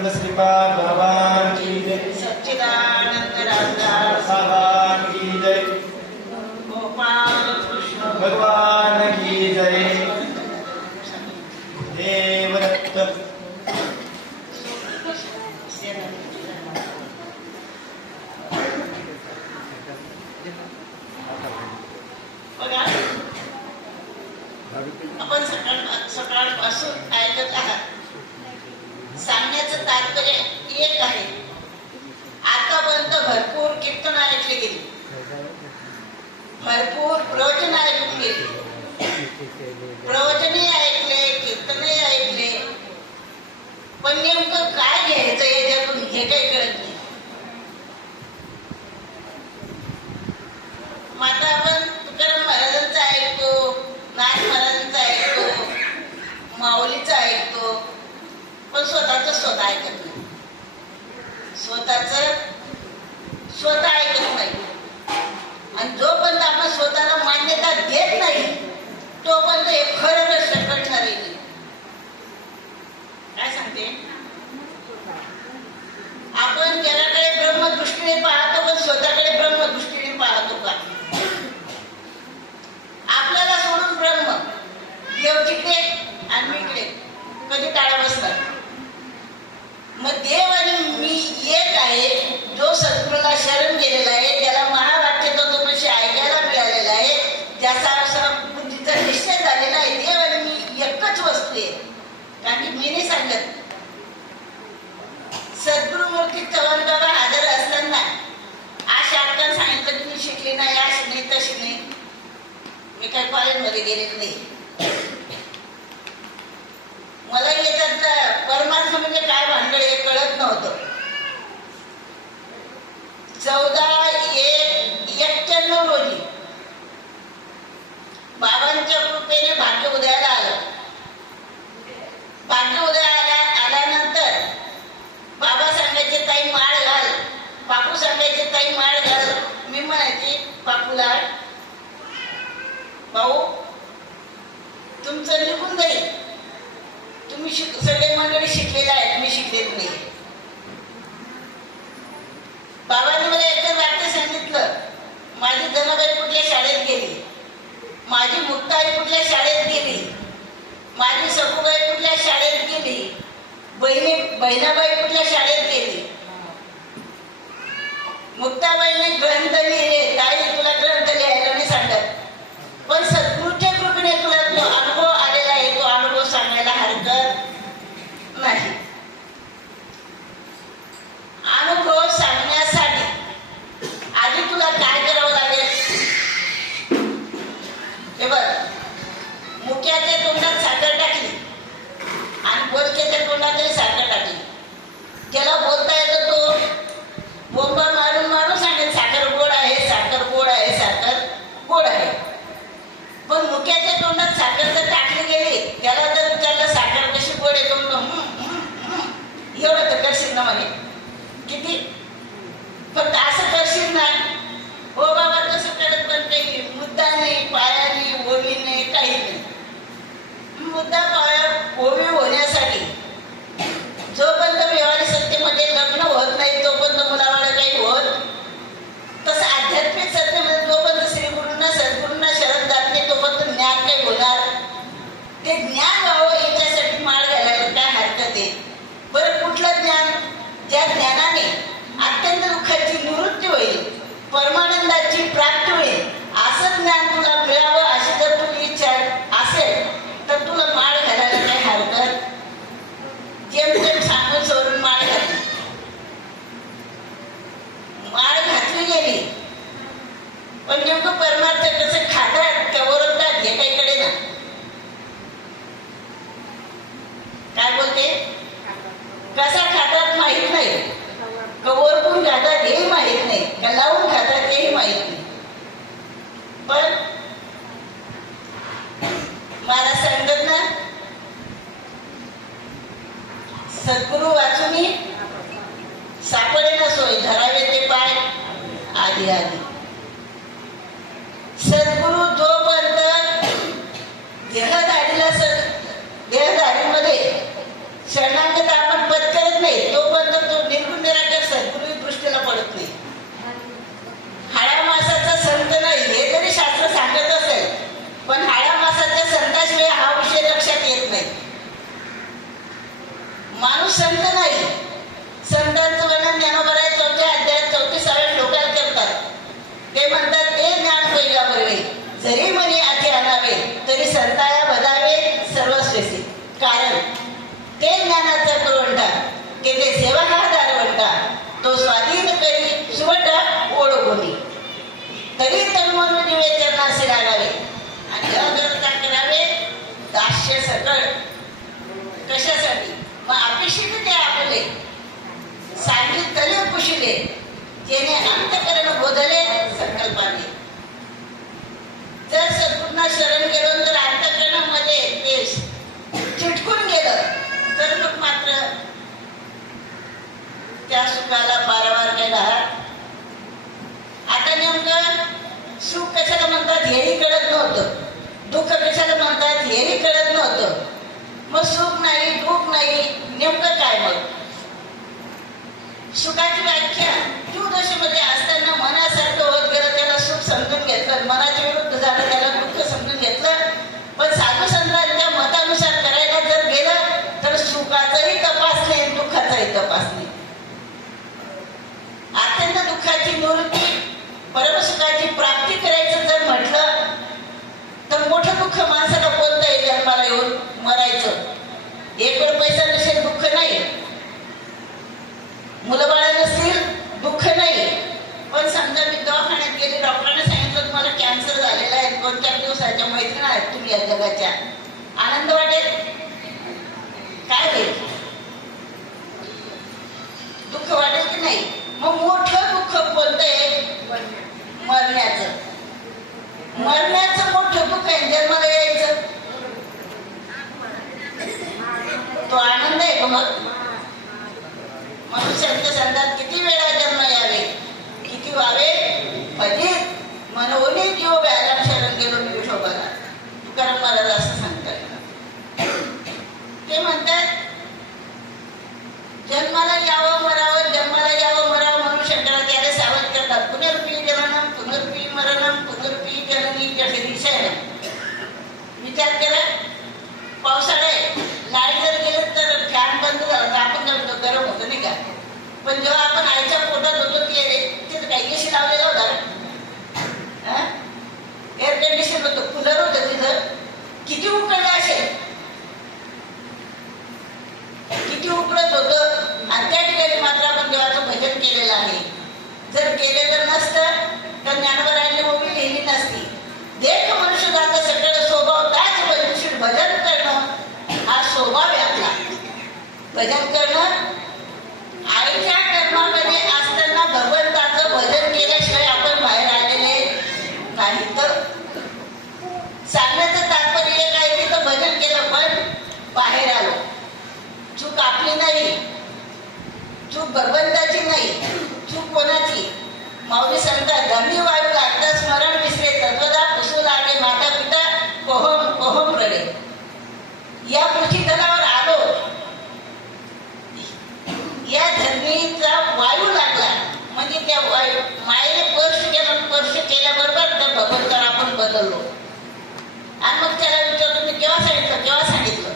सच्चिदानंद श्रीपाद भगवान की जय। सच्चिदानंद रामदास भगवान की जय। गोपाल कृष्ण भगवान की जय। देवदत्त बघा, आपण सकाळपासून ऐकत आहात. सांगण्याचं तात्पर्य एक आहे. आतापर्यंत भरपूर कीर्तन ऐकले गेली, भरपूर प्रवचन ऐकून गेली, प्रवचने ऐकले, कीर्तने ऐकले, पण नेमकं काय घ्यायचं याच्यातून हे काही कळत नाही. मात्र आपण तुकाराम महाराजांचं ऐकतो, नाथ महाराजांचं ऐकतो, माऊलीचं ऐकतो, पण स्वतः ऐकत नाही. स्वतः ऐकत नाही. आणि जोपर्यंत आपण स्वतःला मान्यता देत नाही तोपर्यंत हे खरं गोष्ट कळणारही नाही. काय सांगते, आपण जगाकडे ब्रह्मदृष्टीने पाहतो, पण स्वतःकडे ब्रह्मदृष्टीने पाहतो का? आपल्याला सोडून ब्रह्म देव तिकडे आणि मी इकडे कधी टाळा बसतात. मग देव आणि मी एक आहे. जो सद्गुरूला शरण गेलेला आहे, त्याला महावाक्य तत्त्वमसी ऐकायला मिळालेला आहे, ज्याचा असा बुद्धीचा निश्चय झालेला आहे, देव आणि मी एकच वस्तू आहे. कारण की मी नाही सांगत. सद्गुरू मूर्ती चव्हाण बाबा हजर असताना अशा अक्कल सांगितलं की मी शिकली नाही, अशी नाही, तशी नाही. मी काही कॉलेजमध्ये गेलेली नाही. मला याच्यात परमात्मा म्हणजे काय भानगड हे कळत नव्हतं. 14/1/91 रोजी बाबांच्या कृपेने भाग्य उदयाला आलं. भाग्य उदयाला आल्यानंतर बाबा सांगायचे ताई माळ घाल, बापू सांगायचे ताई माळ घाल. मी म्हणायची बापूला, भाऊ तुमचं निघून जाईल, तुम्ही सगळे मंडळी शिकलेले आहेत, मी शिकलेली नाही. बाबांनी मला एकच वाक्य सांगितलं, माझी धनाबाई कुठल्या शाळेत गेली, माझी मुक्ताई कुठल्या शाळेत गेली, माझी सखूबाई कुठल्या शाळेत गेली, बहिणाबाई कुठल्या शाळेत गेली. मुक्ताबाईने ग्रंथ लिहिले, ताई तुला ग्रंथ लिहायला नाही सांगत, पण सद्गुरूच्या कृपेने तुला तो अनुभव आलेला आहे, तो अनुभव सांगायला हरकत नाही. अनुभव सांगण्यासाठी आधी तुला काय करावं लागेल हे बघ. मुक्याच्या तोंडात साखर टाकली आणि बोलक्याच्या तोंडातही साखर टाकली. ज्याला बोलता येतं तो बोंबा मारून मारून सांगेल साखर गोड आहे, साखर गोड आहे, साखर गोड आहे. पण मुक्याच्या तोंडात साखर जर टाकली गेली, त्याला जर विचारलं साखर कशी गोड आहे, तो एवढं तर करशील ना म्हणे. किती फक्त असं करशील ना, हो बाबा तसं करत, पण काही मुद्दा नाही, पाया नाही, ओवी नाही, काही नाही. मुद्दा पाया ओवी होण्यासाठी जोपर्यंत व्यवहारिक सत्तेमध्ये लग्न होत नाही तोपर्यंत मुलाबाळा काही होत. तसं आध्यात्मिक सत्तेमध्ये जोपर्यंत श्रीगुरूंना सद्गुरूंना शरण जात नाही तोपर्यंत ज्ञान काही होणार. ते ज्ञान व्हावं याच्यासाठी माळ घालायला काय हरकत आहे बरं. कुठलं ज्ञान? ज्या ज्ञानाने अत्यंत दुःखाची निवृत्ती होईल, परमानंदाची प्राप्ती होईल, असं ज्ञान तुला मिळावं अशी जर तुझी इच्छा असेल तर तुला माळ घालायला काही हरकत. जेमतेम सांगून सोडून माळ घातली, माळ घातली गेली, पण नेमकं परमार्थ कसं खातात का ओरडतात हे काही कडे ना. काय बोलते, कसा खातात माहित नाही, का ओरडून खातात हेही माहित नाही, का लावून खातात हेही माहित नाही. पण मला सांगत ना, सद्गुरू वाचून सापडे ना सोय, धरावे ते पाय आधी आधी. सद्गुरू जोपर्यंत देहधारीला देहधारीमध्ये शरणागत आपण पत्करत नाही जरी म्हणे आधी आणावे तरी संताया बदावे सर्वस्वेसी. कारण ते ज्ञानाचा पुरवठा ते सेवा हा दारवंटा तो स्वाधीन करी सुवटा ओळखोनी. तरी तन्मन जीवे चरणासे लागावे आणि अग्रता करावे दास्य सकळ. कशासाठी? मग अपेक्षित ते आपले सांगितले कुशिले जेणे अंतकरण बोधले संकल्पाने. जर सद्गुरूंना शरण गेलो तर अंतकरणामध्ये ते चिटकून गेलं तर मग मात्र त्या सुखाला पारावार केला. आता नेमकं सुख कशाला म्हणतात हेही कळत नव्हतं, दुःख कशाला म्हणतात हेही कळत नव्हतं. मग सुख नाही दुःख नाही नेमकं काय? मग सुखाची व्याख्या जीवदशेमध्ये असताना मनासारखं होत गेलं त्याला सुख समजून घेतलं, मनाच्या विरुद्ध झालं त्याला दुःख समजून घेतलं. पण साधू संतांच्या मतानुसार करायला जर गेलं तर सुखाचाही तपास नाही दुःखाचाही तपास नाही. अत्यंत दुःखाची निवृत्ती परमसुखाची प्राप्ती करायचं जर म्हटलं तर मोठं दुःख माणसाला कोणतं आहे? जन्माला येऊन मरायचं. एक वेळ पैसा नसेल दुःख नाही, मुलं बाळा नसतील दुःख नाही. पण समजा मी दवाखान्यात गेले, डॉक्टरांनी सांगितलं तुम्हाला कॅन्सर झालेला आहे, 2-4 दिवसाच्या मैत्रिणी आहेत तुम्ही या जगाच्या, आनंद वाटेल? काय होईल? दुःख वाटेल की नाही? मग मोठं दुःख कोणतं आहे? मरण्याचं. मरण्याचं मोठं दुःख आहे. जन्माला यायचं तो आनंद आहे. मग मनुष्य संतात किती वेळा जन्म यावे किती व्हावे फजित मनवणी जीव व्यायाम शरण गेलो मी विठोबाला. तुकाराम महाराज असं सांगतात. ते म्हणतात जन्माला यावं मरावं, जन्माला यावं मरावं म्हणून शंकरा त्याला सावध करतात. पुनर्पी जननम पुनर्पी मरणम पुनर्पी जननी जठरी शयनम. विचार करा, पावसाळा आहे, लाईट जर गेलं तर फॅन बंद झाला तर आपण काय म्हणतो गरम होतं नाही का? पण जेव्हा आपण आईच्या पोटात होतो तिथं काही एसी लावलेला होता का? एअर कंडिशन होतं, कूलर होतं तिथं. किती उकळलं असेल, किती उकळत होतं. आणि त्या ठिकाणी मात्र आपण देवाचं भजन केलेलं आहे. जर केलेलं नसतं तर ज्ञानवरांनी उभी लिहिली नसती. देख मनुष्याचा सगळं स्वभाव त्याच भजनशील भजन करणं हा स्वभाव आहे आपला. भजन करणं आईच्या कर्मामध्ये असताना भगवंताचं भजन केल्याशिवाय आपण बाहेर आलेले नाही. तर सांगण्याचं तात्पर्य काय? तिथं भजन केलं पण बाहेर आलो. चूक आपली नाही, चूक भगवंताची नाही, चूक कोणाची? माऊली सांगतात धमी वायू लागता स्मरण विसरे तत्वदा पुसू लागे माता पिता कोहम कोहम रडे. या पृथ्वी तलावर आलो, या धरणीचा वायू लागला म्हणजे त्या वायू मायेने स्पर्श केल्याबरोबर त्या भगवंताला आपण बदललो. आणि मग त्याला विचारतो मी केव्हा सांगितलं केव्हा सांगितलं?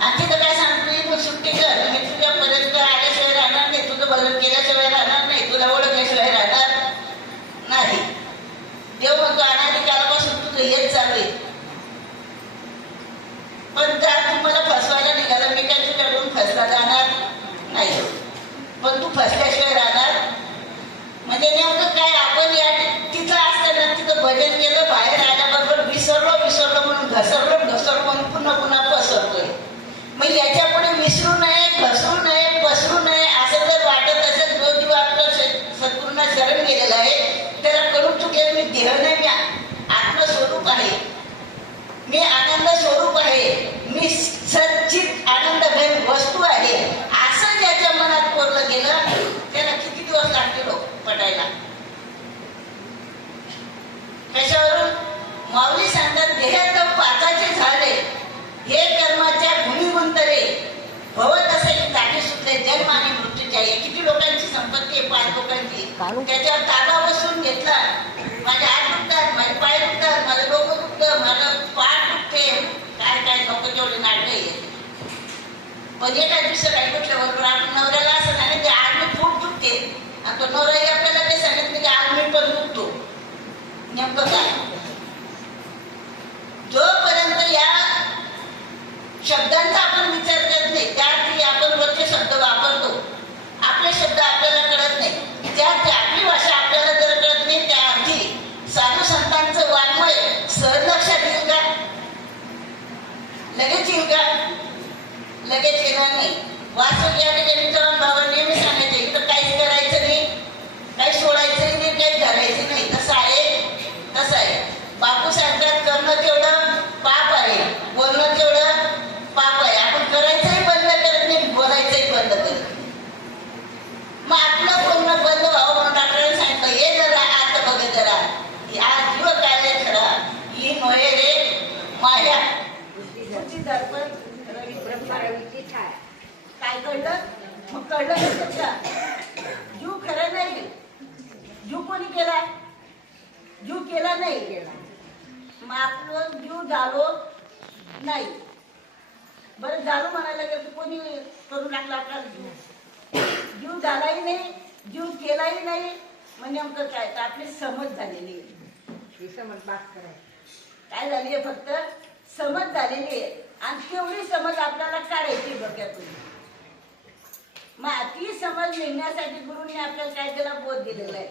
आणि तिथं काय सांगतो इथून सुट्टी कर, मी तुझ्यापर्यंत आल्याशिवाय राहणार नाही, तुझं भजन केल्याशिवाय राहणार नाही, तुला ओळखल्याशिवाय राहणार नाही. देव म्हणतो अनादिकालापासून तुझं हेच चालू आहे. पण जर तू मला फसवायला निघाला मी काय तुझ्याकडून फसला जाणार नाही. पण तू फसल्याशिवाय राहणार म्हणजे नेमकं काय? आपण या तिथं असताना तिथं भजन केलं, बाहेर आल्याबरोबर विसरलो म्हणून घसरलो म्हणून पुन्हा पसरतोय. मग याच्या पुढे विसरू नये, घसरू नये, पसरू नये असं जर वाटत असेल, जो जीव आपलं सद्गुरूंना शरण गेलेला आहे त्याला करून चुकेल मी देह नाही, मी आत्मस्वरूप आहे, मी आनंद स्वरूप आहे, मी सच्चित आनंदघन वस्तू आहे असं ज्याच्या मनात कोरलं गेलं त्याला किती दिवस लागतील पटायला? कशावरून? माऊली सांगतात देहात पाताचे झाले हे कर्माच्या गुणी गुंतरे भवत असे जागे सुटले जन्म आणि मृत्यूच्या. किती लोकांची संपत्ती आहे? 5 लोकांची. त्याच्यावर ताबा बसून घेतला. माझे हात दुखतात, माझे पाय दुखतात, माझं डोकं दुखतं, माझं पाठ दुखते, काय नको तेवढे नाटकं आहे. पण एका दिवशी काही म्हटल्याबरोबर आपण नवऱ्याला असं नाही ते आज मी खूप दुखते आणि तो नवराही आपल्याला ते सांगितलं की आज मी पण दुखतो. नेमकं काय? मग कळलं नसेल का? जीव खरं नाही. जीव कोणी केला? जीव केला नाही. मग आपलं जीव झालो नाही. बरं झालो म्हणायला गेलं तर कोणी करू लागला आपला जीव? जीव झालाही नाही, जीव केलाही नाही. मग नेमकं काय? तर आपली समज झालेली आहे. काय झाली आहे? फक्त समज झालेली आहे. आणि तेवढी समज आपल्याला काढायची डोक्यातून. मग ती समज निघण्यासाठी गुरुंनी आपल्याला काय केला? बोध दिलेला आहे.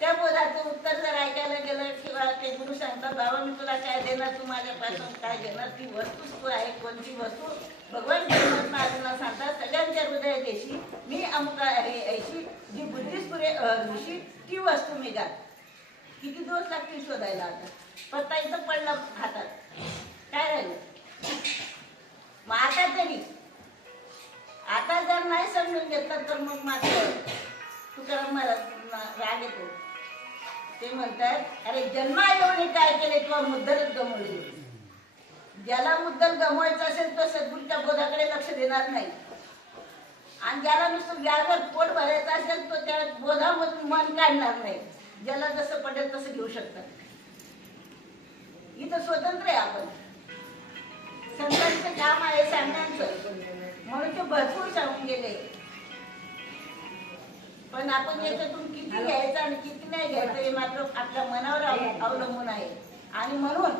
त्या बोधाचं उत्तर जर ऐकायला गेलं किंवा ते गुरु सांगतात बाबा मी तुला काय देणार, तू माझ्यापासून काय घेणार, ती वस्तूच तू आहे. कोणती वस्तू? भगवान श्रीमंत महाराजांना सांगतात सगळ्यांच्या हृदयात देशी मी अमुक आहे ऐशी जी बुद्धीस पुरे ऋषी ती वस्तू मी घाल. किती दिवस लागतील शोधायला? आता पत्ता इथं पडला हातात, काय राहिलं? मग आता तरी आता जर नाही समजून घेतलं तर मग मात्र तुकाराम महाराज राग येतो. ते म्हणतात अरे जन्मायोनी काय केले किंवा मुद्दलच गमवली. ज्याला मुद्दल गमवायचं असेल तो सद्गुरूच्या बोधाकडे लक्ष देणार नाही. आणि ज्याला नुसतं व्याजवर पोट भरायचं असेल तो त्या बोधामधून मन काढणार नाही. ज्याला जसं पडेल तसं घेऊ शकतात. इथं स्वतंत्र आहे आपण. संतांचं काम आहे सांगण्याचं, म्हणून ते भरपूर सांगून गेले. पण आपण याच्यातून किती घ्यायचं आणि किती नाही घ्यायचं हे मात्र आपल्या मनावर अवलंबून आहे. आणि म्हणून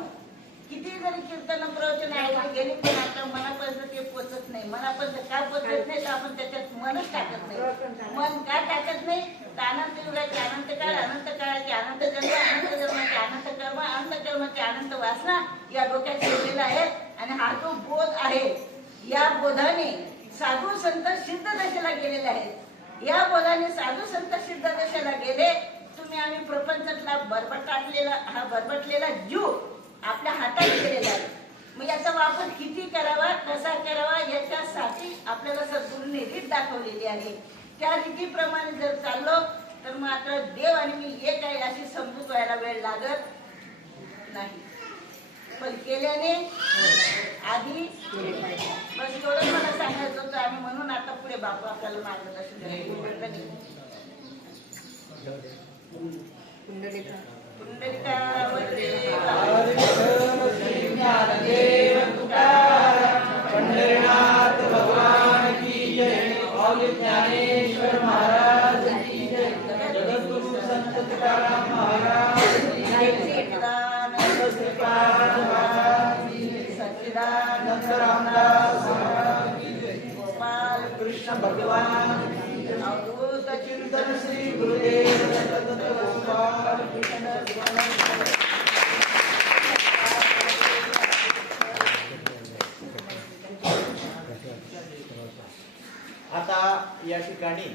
किती जरी कीर्तन प्रवचन ऐकले गेली पण आपल्या मनापर्यंत ते पोचत नाही. मनापर्यंत का पोचत नाही तर आपण त्याच्यात मनच टाकत नाही. मन का टाकत नाही तर अनंत युगाचे अनंत काळ, अनंत काळाचे अनंत जन्म, अनंत जन्माचे अनंत कर्म, अनंत कर्माचे अनंत वासना या डोक्यात ठेवलेला आहे. आणि हा जो बोध आहे या बोधाने साधू संत सिद्ध दशेला गेलेले आहेत. या बोधाने साधू संत सिद्ध दशेला गेले. तुम्ही आम्ही प्रपंचातला हा बरबटलेला जीव आपल्या हातात गेलेला आहे. मग याचा वापर किती करावा, कसा करावा याच्यासाठी आपल्याला सद्गुरूंनी रीत दाखवलेली आहे. त्या रीतीप्रमाणे जर चाललो तर मात्र देव आणि मी एक आहे अशी समजूत व्हायला वेळ लागत नाही. पण केल्याने आधी बस एवढं मला सांगायचं होतं. आम्ही म्हणून आता पुढे बापू आपल्याला मार्गदर्शन पंढरीनाथ भगवान की जय. ज्ञानेश्वर महाराज की जय. जगद्गुरु संत तुकाराम महाराज की जय. सच्चिदानंद रामदास महाराज की जय. गोपाल कृष्ण भगवान की जय. अवधूत चिंतन श्री गुरुदेव दत्त गोपाल कृष्ण भगवान. आता या ठिकाणी